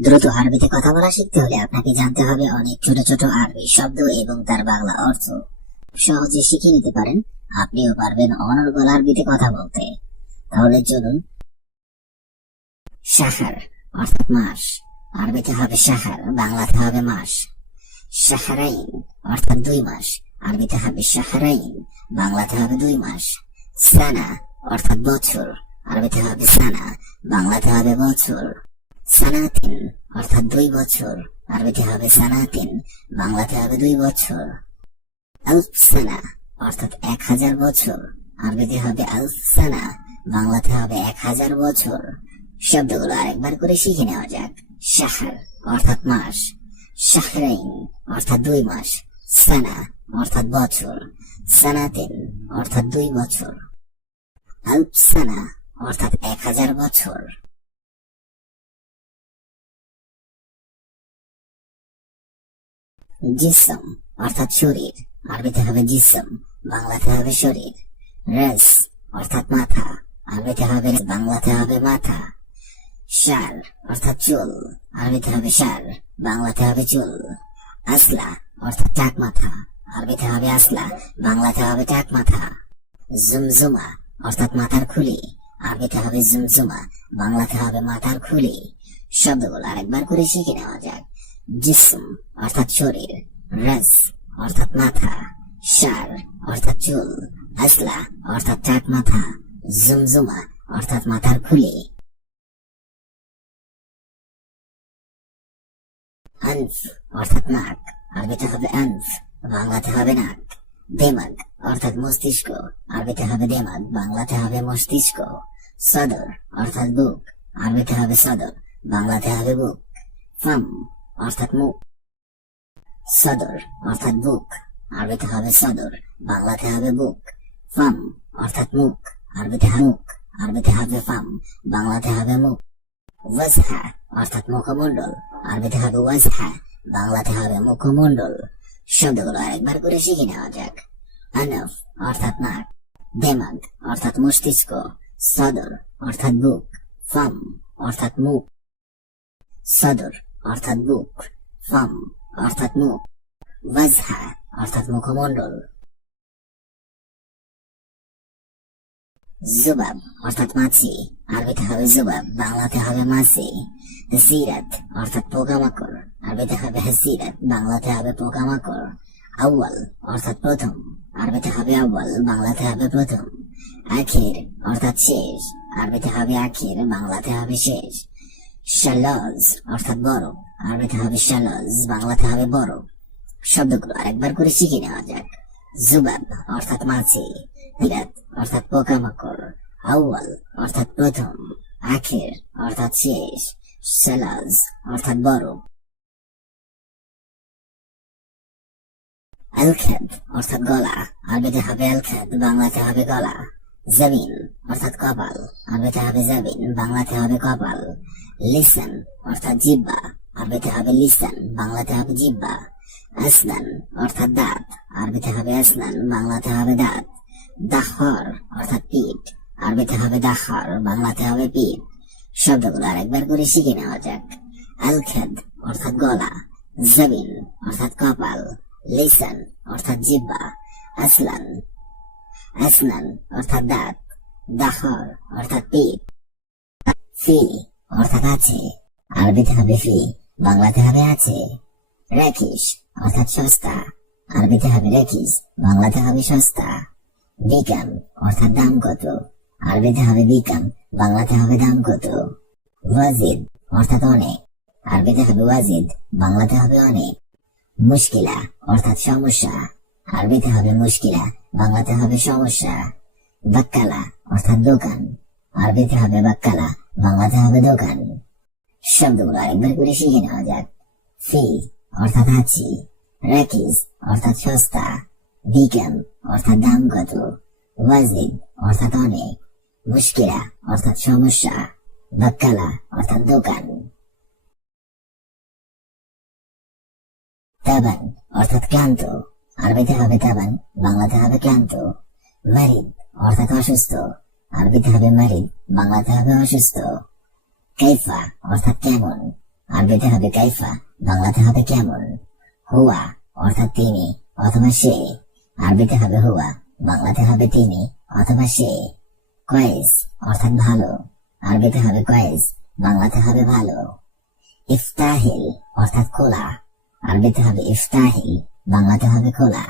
দ্রুত আরবিতে কথা বলা শিখতে হলে আপনাকে জানতে হবে অনেক ছোট ছোট আরবি শব্দ এবং তার বাংলা অর্থ। সহজে শিখে নিতে পারেন, আপনিও পারবেন অনর্গল আরবিতে কথা বলতে। তাহলে চলুন। শাহার অর্থাৎ মাস। আরবিতে হবে শাহার বাংলাতে হবে মাস। শাহরাইন অর্থাৎ দুই মাস। আরবিতে হবে শাহরাইন বাংলাতে হবে দুই মাস। সানা, অর্থাৎ বছর। আরবিতে হবে সানা, বাংলাতে হবে বছর। সানাতিন, অর্থাৎ দুই বছর। আরবিতে হবে সানাতিন, বাংলাতে হবে দুই বছর। আলফ সানা অর্থাৎ এক হাজার বছর। আরবিতে হবে আলফ সানা বাংলাতে হবে এক হাজার বছর। শব্দগুলো আরেকবার করে শিখে নেওয়া যাক। শাহর, অর্থাৎ মাস। শাহরাইন, অর্থাৎ দুই মাস। সানা, অর্থাৎ বছর। সানাতিন, অর্থাৎ দুই বছর। আলফ সানা অর্থাৎ এক হাজার বছর। জিসম, অর্থাৎ শরীর। আরবিতে হবে জিসম, বাংলাতে হবে শরীর। রেস, অর্থাৎ মাথা। আরবিতে হবে বাংলাতে হবে মাথা। শার অর্থাৎ চুল। আরবিতে হবে শার বাংলাতে হবে চুল। আসলা, অর্থাৎ টাক মাথা। আরবিতে হবে আসলা, বাংলাতে হবে টাক মাথা। জুমজুমা, অর্থাৎ মাথার খুলি। আরবিতে হবে জুমজুমা, বাংলাতে হবে মাথার খুলি। শব্দগুলো আরেকবার করে শিখে নেওয়া যাক। জিসম, অর্থাৎ শরীর রাস অর্থাৎ মাথা শার অর্থাৎ চুল আসলা অর্থাৎ টাক মাথা, জুমজুমা, অর্থাৎ মাথার খুলি। আনফ, অর্থাৎ নাক, আরবিতে হবে আনফ, বাংলাতে হবে নাক। দেমাগ, অর্থাৎ মস্তিষ্ক, আরবিতে হবে দেমাগ, বাংলাতে হবে মস্তিষ্ক। সদর, অর্থাৎ বুক, আরবিতে হবে সদর, বাংলাতে হবে বুক। ফাম অর্থাৎ মুখ। সদর অর্থাৎ বুক। আরবিতে হবে সদর, বাংলাতে হবে বুক। ফাম অর্থাৎ মুখ। আরবিতে হবে মুখ, আরবিতে হবে ফাম, বাংলাতে হবে মুখ। ওয়াজহা অর্থাৎ মুখমণ্ডল, আরবিতে হবে ওয়াজহা, বাংলাতে হবে মুখমণ্ডল। শব্দগুলো আরেকবার করে শিখে নেওয়া যাক। আনফ অর্থাৎ নাক। দেমাগ অর্থাৎ মস্তিষ্ক। সদর অর্থাৎ বুক। ফাম অর্থাৎ মুখ। সদর অর্থাৎ বুক ফাম, অর্থাৎ মুখ ওয়াজহা অর্থাৎ মুখমণ্ডল। জুবাব, অর্থাৎ মাছি আরবিতে হবে জুবাব, বাংলাতে হবে মাছি সিরাত, অর্থাৎ পোকামাকড়। আরবিতে হবে হাসিরাত বাংলাতে হবে পোকামাকড়। আউয়াল, অর্থাৎ প্রথম। আরবিতে হবে আউয়াল, বাংলাতে হবে প্রথম। আখির, অর্থাৎ শেষ। আরবিতে হবে আখির, বাংলাতে হবে শেষ। শালজ, অর্থাৎ বড়। আরবিতে হবে শালজ, বাংলাতে হবে বড়। শব্দগুলো আরেকবার করে শিখে নেওয়া যাক। জুবাব, অর্থাৎ মাছি হিরাত, অর্থাৎ পোকামাকড়। আউয়াল, অর্থাৎ প্রথম। আখের, অর্থাৎ শেষ। সালাজ অর্থাৎ বড়। আলখাদ, অর্থাৎ গলা। আরবিতে হবে আলখাদ, বাংলাতে হবে গলা। জমিন, অর্থাৎ কপাল। আরবিতে হবে জমিন, বাংলাতে হবে কপাল। লিসান অর্থাৎ জিব্বা আরবিতে হবে লিসান বাংলাতে হবে জিব্বা আসনান অর্থাৎ দাঁত। আরবিতে হবে আসনান বাংলাতে হবে দাঁত। দাহর অর্থাৎ পিঠ। আরবিতে হবে দাহর বাংলাতে হবে পিঠ। শব্দগুলো আরেকবার করে শিখে নেওয়া যাক। আলখাদ, অর্থাৎ গলা। জমিন, অর্থাৎ কপাল। লিসান অর্থাৎ জিব্বা আসলান আসনান অর্থাৎ দাঁত। দাহর অর্থাৎ পিঠ। ফি অর্থাৎ আছে আরবিতে হবে ফি, বাংলাতে হবে আছে রেখিস অর্থাৎ সস্তা। আরবিতে হবে রেখিস বাংলাতে হবে সস্তা। বিকাম, অর্থাৎ দাম কত? আরবিতে হবে বিকাম, বাংলাতে হবে দাম কত? ওয়াজিদ, অর্থাৎ অনেক। আরবিতে হবে ওয়াজিদ, বাংলাতে হবে অনেক। মুশকিলা, অর্থাৎ সমস্যা। আরবিতে হবে মুশকিলা, বাংলাতে হবে সমস্যা। বাক্কালা, অর্থাৎ দোকান। আরবিতে হবে বাক্কালা বাংলাতে হবে দোকান। শব্দগুলো আরেকবার করে শিখে নেওয়া যাক। ফি অর্থাৎ আছি রাকিস অর্থাৎ সস্তা, বিকাম অর্থাৎ দাম কত ওয়াজিদ অর্থাৎ অনেক, মুশকিলা অর্থাৎ সমস্যা, বাক্কালা অর্থাৎ দোকান। তাবান অর্থাৎ ক্লান্ত, আরবিতে হবে তাবান, বাংলাতে হবে ক্লান্ত। মারিদ অর্থাৎ অসুস্থ। আরবিতে হবে মারিদ বাংলাতে হবে অসুস্থ। কাইফা অর্থাৎ কেমন? আরবিতে হবে কাইফা, বাংলাতে হবে কেমন? হুয়া অর্থাৎ তিনি অথবা সে। আরবিতে হবে হুয়া, বাংলাতে হবে তিনি অথবা সে। কয়েস অর্থাৎ ভালো, আরবিতে হবে কয়েস, বাংলাতে হবে ভালো। ইফতাহিল অর্থাৎ খোলা, আরবিতে হবে ইফতাহিল, বাংলাতে হবে খোলা।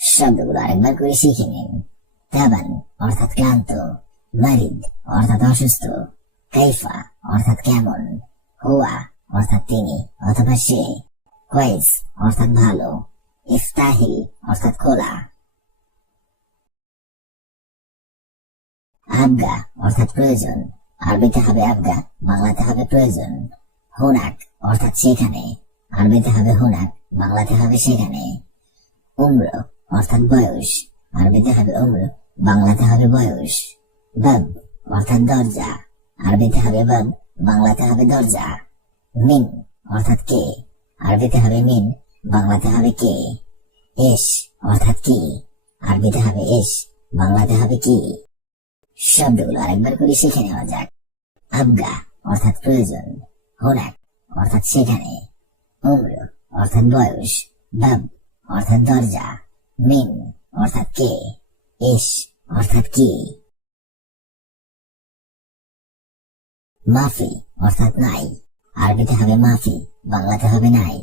শব্দগুলো আরেকবার করে শিখে নিন। তাবান অর্থাৎ ক্লান্ত মারিদ অর্থাৎ অসুস্থ, কাইফা, অর্থাৎ কেমন, হুয়া, অর্থাৎ তিনি, অথবা সে কয়েস অর্থাৎ ভালো ইফতাহিল অর্থাৎ খোলা। আবগা, অর্থাৎ প্রয়োজন, আরবিতে হবে আবগা, বাংলাতে হবে প্রয়োজন। হুনাক, অর্থাৎ সেখানে, আরবিতে হবে হুনাক, বাংলাতে হবে সেখানে। উম্র, অর্থাৎ বয়স, আরবিতে হবে উম্র বাংলাতে হবে বয়স। বাব অর্থাৎ দরজা। আরবিতে হবে বাব বাংলাতে হবে দরজা। মিন, অর্থাৎ কে? আরবিতে হবে মিন, বাংলাতে হবে কে? এস, অর্থাৎ কি? আরবিতে হবে এস, বাংলাতে হবে কি? শব্দগুলো আরেকবার করে শিখে নেওয়া যাক। আবগা, অর্থাৎ প্রয়োজন। হোনাক, অর্থাৎ সেখানে। উম্র, অর্থাৎ বয়স। বাব অর্থাৎ দরজা। মিন, অর্থাৎ কে? এস অর্থাৎ কি মাফি অর্থাৎ নাই। আরবিতে হবে মাফি, বাংলাতে হবে নাই।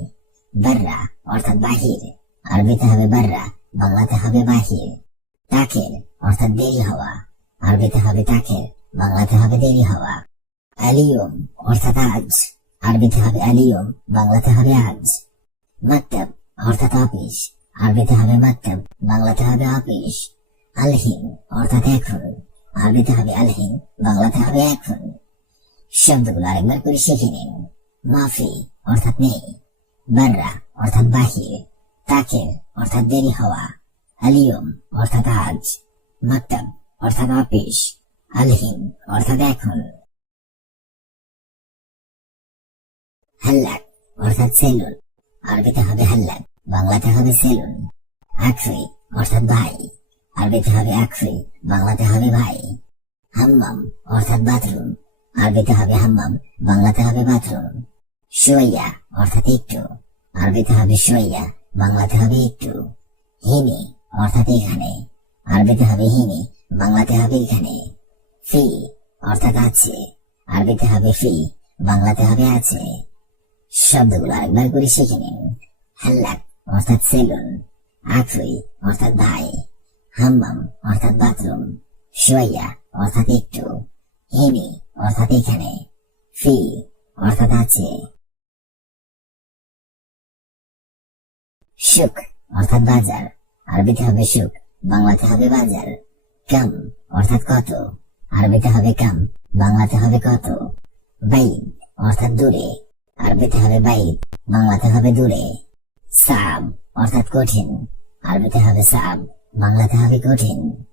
বাররা, অর্থাৎ বাহির। আরবিতে হবে বাররা, বাংলাতে হবে বাহির। তাকের, অর্থাৎ দেরি হওয়া। আরবিতে হবে তাকের, বাংলাতে হবে দেরি হওয়া। আলিয়ম অর্থাৎ আজ। আরবিতে হবে আলিয়ম বাংলাতে হবে আজ। মাকতাব অর্থাৎ অফিস। আরবিতে হবে মাকতাব বাংলাতে হবে অফিস। আলহিন, অর্থাৎ এখন আরবিতে হবে আলহিন, বাংলাতে হবে এখন শব্দগুলো আরেকবার করে শিখে নিন। মাফি, অর্থাৎ নেই। বাররা, অর্থাৎ বাহির। তাকের, অর্থাৎ দেরি হওয়া। আলিয়ম, অর্থাৎ আজ। মাকতাব, অর্থাৎ অফিস। আলহিন, অর্থাৎ এখন। হাল্লাক, অর্থাৎ সেলুন। আরবিতে হবে হাল্লাক, বাংলাতে হবে সেলুন। আখরি, অর্থাৎ ভাই। আরবিতে হবে আখরি বাংলাতে হবে ভাই। হাম্মাম, অর্থাৎ বাথরুম। আরবিতে হবে হাম্মাম, বাংলাতে হবে বাথরুম। শুয়াইয়া অর্থাৎ একটু। আরবিতে হবে শুয়াইয়া বাংলাতে হবে একটু। হিনি, অর্থাৎ এখানে। আরবিতে হবে হিনি, বাংলাতে হবে এখানে। ফি, অর্থাৎ আছে। আরবিতে হবে ফি, বাংলাতে হবে আছে। শব্দগুলো আরেকবার করে শিখে নিন। হাল্লাক, অর্থাৎ সেলুন। আখরি অর্থাৎ ভাই। হাম্মাম, অর্থাৎ বাথরুম, শুয়াইয়া, অর্থাৎ একটু হিনি অর্থাৎ এখানে, ফি, অর্থাৎ আছে। সুখ, অর্থাৎ বাজার, আরবিতে হবে সুখ, বাংলাতে হবে বাজার, কাম, অর্থাৎ কত, আরবিতে হবে কাম, বাংলাতে হবে কত বাইদ অর্থাৎ দূরে, আরবিতে হবে বাইদ বাংলাতে হবে দূরে সাব অর্থাৎ কঠিন, আরবিতে হবে সাব বাংলাতে হবে কঠিন।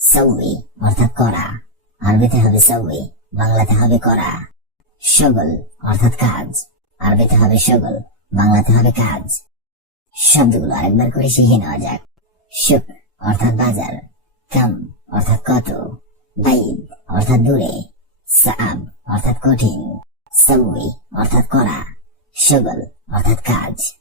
সৌই অর্থাৎ করা আরবিতে হবে সৌই, বাংলাতে হবে করা সগল অর্থাৎ কাজ। আরবিতে হবে সগল, বাংলাতে হবে কাজ। শব্দগুলো আরেকবার করে শিখে নেওয়া যাক। সুখ অর্থাৎ বাজার, কাম অর্থাৎ কত, বাইদ অর্থাৎ দূরে সাব অর্থাৎ কঠিন, সৌই অর্থাৎ করা সগল অর্থাৎ কাজ।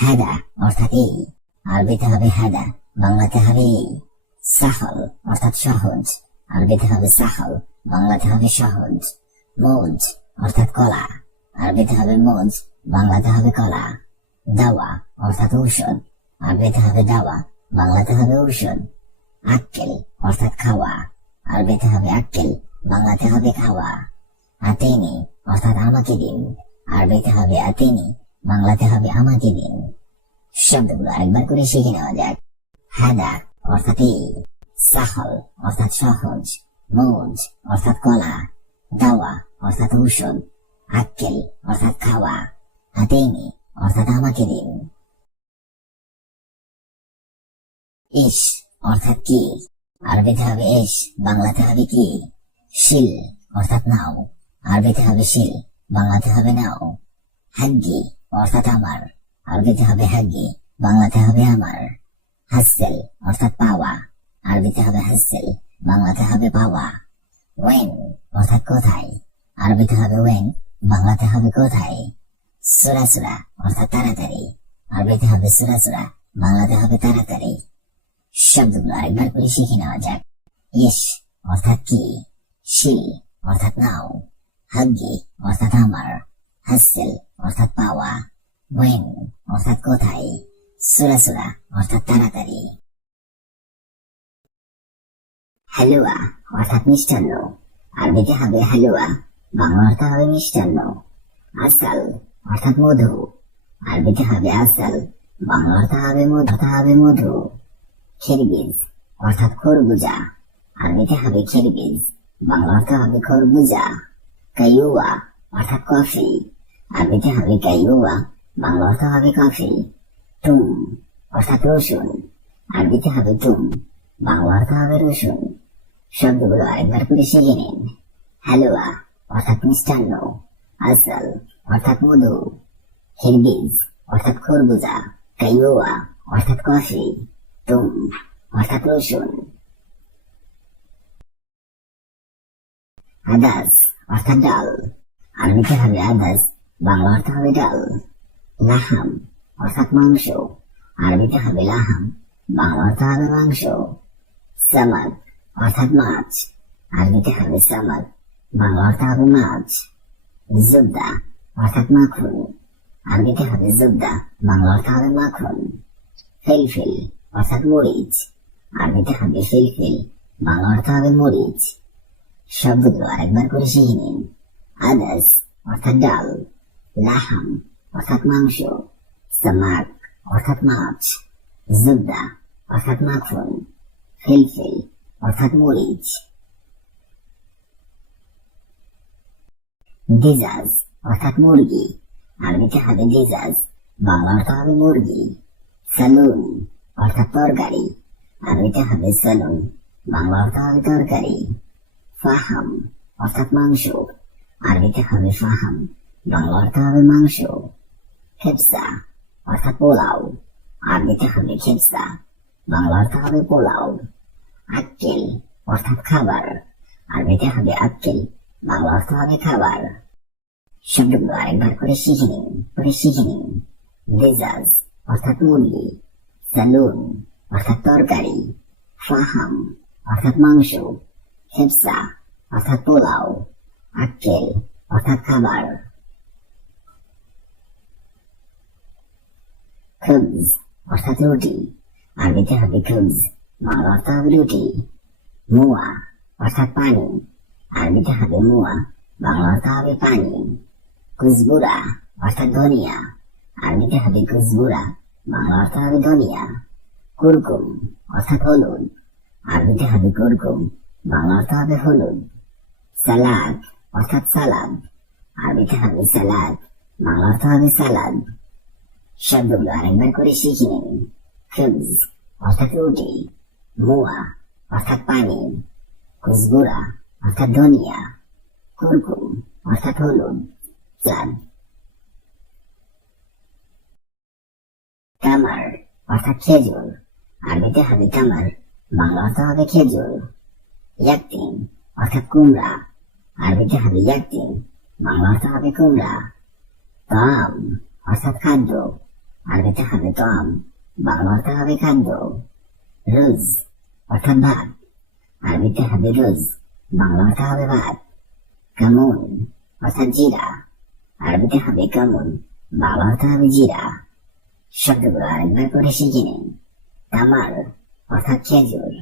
হাদা অর্থাৎ এই আরবিতে হবে হাদা, বাংলাতে হবে এই সাহল অর্থাৎ সহজ। আরবিতে হবে সাহল, বাংলাতে হবে সহজ। মৌজ অর্থাৎ কলা। আরবিতে হবে মৌজ, বাংলাতে হবে কলা। দাওয়া অর্থাৎ ঔষধ। আরবিতে হবে দাওয়া, বাংলাতে হবে ঔষধ। আক্কেল অর্থাৎ খাওয়া। আরবিতে হবে আক্কেল, বাংলাতে হবে খাওয়া। আতেনি অর্থাৎ আমাকে দিন। আরবিতে হবে আতেনি বাংলাতে হবে আমাকে দিন। শব্দগুলো আরেকবার করে শিখে নেওয়া যাক। হাদা অর্থাৎ এই, সাহল অর্থাৎ সহজ, মৌজ অর্থাৎ কলা, দাওয়া অর্থাৎ ঔষধ, আক্কেল অর্থাৎ খাওয়া, হাতেইনি অর্থাৎ আমাকে দিন। ইস অর্থাৎ কি? আরবিতে হবে এস বাংলাতে হবে কি? শিল অর্থাৎ নাও। আরবিতে হবে শিল, বাংলাতে হবে নাও। হাগ্গি অর্থাৎ আমার। আরবিতে হবে হাগ্গি বাংলাতে হবে আমার। হাসেল, অর্থাৎ পাওয়া। আরবিতে হবে হাসেল, বাংলাতে হবে পাওয়া। ওয়েন, অর্থাৎ কোথায়? আরবিতে হবে ওয়েন, বাংলাতে হবে কোথায়? সুরা সুরা, অর্থাৎ তাড়াতাড়ি। আরবিতে হবে সুরা সুরা, বাংলাতে হবে তাড়াতাড়ি। শব্দগুলো আরেকবার করে শিখে নেওয়া যাক। ইস অর্থাৎ কি? শিল, অর্থাৎ নাও। হাগ্গি অর্থাৎ আমার। হাসেল অর্থাৎ পাওয়া ওয়েন অর্থাৎ কোথায়, সুরা সুরা, অর্থাৎ তাড়াতাড়ি। হালুয়া, অর্থাৎ মিষ্টান্ন। আরবিতে হবে হালুয়া, বাংলা অর্থ হবে মিষ্টান্ন। আসাল অর্থাৎ মধু। আরবিতে হবে আসাল বাংলা অর্থ হবে মধু হবে মধু। খিরবিজ অর্থাৎ খরবুজা আরবিতে হবে খিরবিজ বাংলা অর্থ হবে খরবুজা কাইয়ুয়া, অর্থাৎ কফি। আরবিতে হবে কাইয়ুয়া বাংলা অর্থ হবে কফি তুম অর্থাৎ রসুন আরবিতে হবে তুম বাংলা অর্থ হবে রসুন শব্দগুলো আরেকবার করে শিখে নিন হালুয়া অর্থাৎ মিষ্টান্ন আসাল অর্থাৎ মধু হিরবিজ অর্থাৎ খরবুজা কাইয়ুয়া অর্থাৎ কফি তুম অর্থাৎ রসুন আদাস অর্থাৎ ডাল আরবিতে হবে আদাস বাংলা অর্থ হবে ডাল লাহাম অর্থাৎ মাংস। আরবিতে হবে লাহাম বাংলা অর্থ হবে মাংস। সামাদ, অর্থাৎ মাছ। আরবিতে হবে সামাদ বাংলা অর্থ হবে মাছ। জুদ্দা, অর্থাৎ মাখন। আরবিতে হবে জুদ্দা বাংলা অর্থ হবে মাখন। ফিলফিল, অর্থাৎ মরিচ। আরবিতে হবে ফিলফিল বাংলা অর্থ হবে মরিচ। শব্দগুলো আরেকবার করে শিখে নিন। আদাস অর্থাৎ ডাল। লাহাম অর্থাৎ মাংস সামাক অর্থাৎ মাছ জুদ্দা অর্থাৎ মাখন, ফিলফিল অর্থাৎ মরিচ দিজাজ অর্থাৎ মুরগি, আরবিতে হবে দিজাজ বাংলা অর্থ হবে মুরগি, সালুন অর্থাৎ তরকারি, আরবিতে হবে সালুন, বাংলা অর্থ হবে তরকারি, ফাহাম অর্থাৎ মাংস, আরবিতে হবে ফাহাম। বাংলা অর্থ হবে মাংস খেপসা অর্থাৎ পোলাও আরবিতে হবে খেপসা বাংলা অর্থ হবে পোলাও আক্কেল অর্থাৎ খাবার আরবিতে হবে আক্কেল বাংলা অর্থ হবে খাবার শব্দগুলো আরেকবার করে শিখে নিন করে শিখে নিন ডেজাজ অর্থাৎ মুরগি সালুন অর্থাৎ তরকারি ফাহাম অর্থাৎ মাংস হেপসা অর্থাৎ পোলাও আক্কেল অর্থাৎ খাবার খুবজ অর্থাৎ রুটি। আরবিতে হবে খুবজ বাংলা অর্থ হবে রুটি। মুয়া, অর্থাৎ পানি। আরবিতে হবে মুয়া বাংলা অর্থ হবে পানি। কুজবুরা অর্থাৎ ধনিয়া। আরবিতে হবে কুজবুরা বাংলা অর্থ হবে ধনিয়া। কুরকুম, অর্থাৎ হলুদ। আরবিতে হবে কুরকুম বাংলা অর্থ হবে হলুদ। সালাদ, অর্থাৎ সালাদ। আরবিতে হবে সালাদ বাংলা অর্থ হবে সালাদ। শব্দগুলো আরেকবার করে শিখে নিন খুবজ অর্থাৎ রুটি মুয়া অর্থাৎ পানি কুজবুরা অর্থাৎ ধনিয়া কুরকুম অর্থাৎ হলুদ চাঁদ কামার অর্থাৎ খেজুর আরবিতে হবে কামার বাংলা অর্থ হবে খেজুর ইয়াকতিন অর্থাৎ কুমড়া আরবিতে হবে ইয়াকতিন বাংলা অর্থ হবে কুমড়া তাম অর্থাৎ খাদ্য আরবিতে হবে তাম বাংলা অর্থ হবে খাদ্য রুজ অর্থাৎ ভাত আরবিতে হবে রুজ বাংলা হবে ভাত কামুন, অর্থাৎ জিরা। আরবিতে হবে কামুন বাংলা হবে জিরা। শব্দগুলো আরেকবার করে শিখে নিন। তামার অর্থাৎ খেজুর।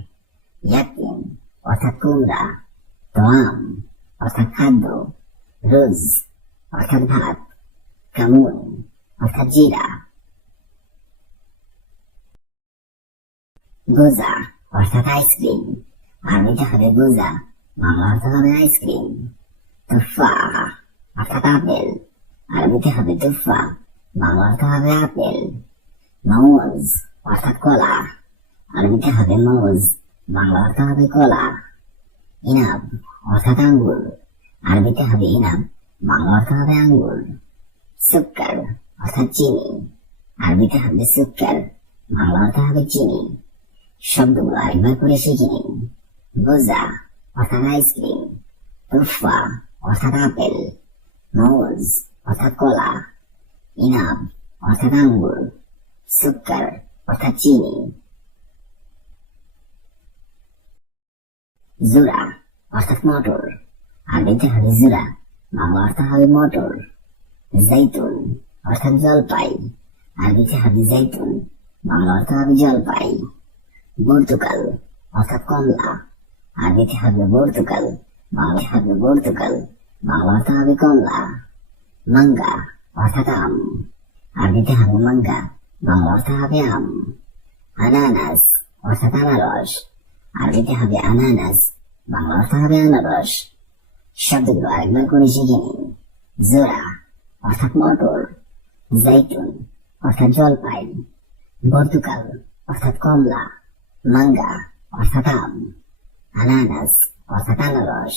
ইয়াকিন অর্থাৎ কুমড়া। তোয়াম, অর্থাৎ খাদ্য। রুজ, অর্থাৎ ভাত। কামুন, অর্থাৎ জিরা। গোজা অর্থাৎ আইসক্রিম আরবিতে হবে গোজা বাংলা অর্থ হবে আইসক্রিম তুফা অর্থাৎ আপেল আরবিতে হবে তুফা বাংলা অর্থ হবে আপেল মৌজ অর্থাৎ কলা আরবিতে হবে মৌজ বাংলা অর্থ হবে কলা ইনাব অর্থাৎ আঙ্গুর আরবিতে হবে ইনাব বাংলা অর্থ হবে আঙ্গুর সুক্কার অর্থাৎ চিনি আরবিতে হবে সুক্কার বাংলা অর্থ হবে চিনি শব্দগুলো আরেকবার করে শিখে নিন বোঝা অর্থাৎ আইসক্রিম তুফা অর্থাৎ আপেল মৌজ অর্থাৎ কলা ইনাব অর্থাৎ আঙ্গুর সুক্কার অর্থাৎ চিনি জুরা অর্থাৎ মটর আরবিতে হবে জুরা বাংলা অর্থ হবে মটর জৈতুন অর্থাৎ জলপাই আরবিতে হবে জৈতুন বাংলা অর্থ হবে জলপাই পর্তুগাল অর্থাৎ কমলা আরবিতে হবে পর্তুগাল বাংলা হবে পর্তুগাল বাংলা অর্থ হবে কমলা। মাঙ্গা, অর্থাৎ আম। আরবিতে হবে মাঙ্গা বাংলা অর্থ হবে আম। আনানাস, অর্থাৎ আনারস। আরবিতে হবে আনানাস বাংলা অর্থ হবে আনারস। শব্দগুলো আরেকবার করে শিখে নিন। জোড়া, অর্থাৎ মটর। জাইতুন অর্থাৎ জলপাই। পর্তুগাল অর্থাৎ কমলা। মাঙ্গা অর্থাৎ আম আনানাস অর্থাৎ আনারস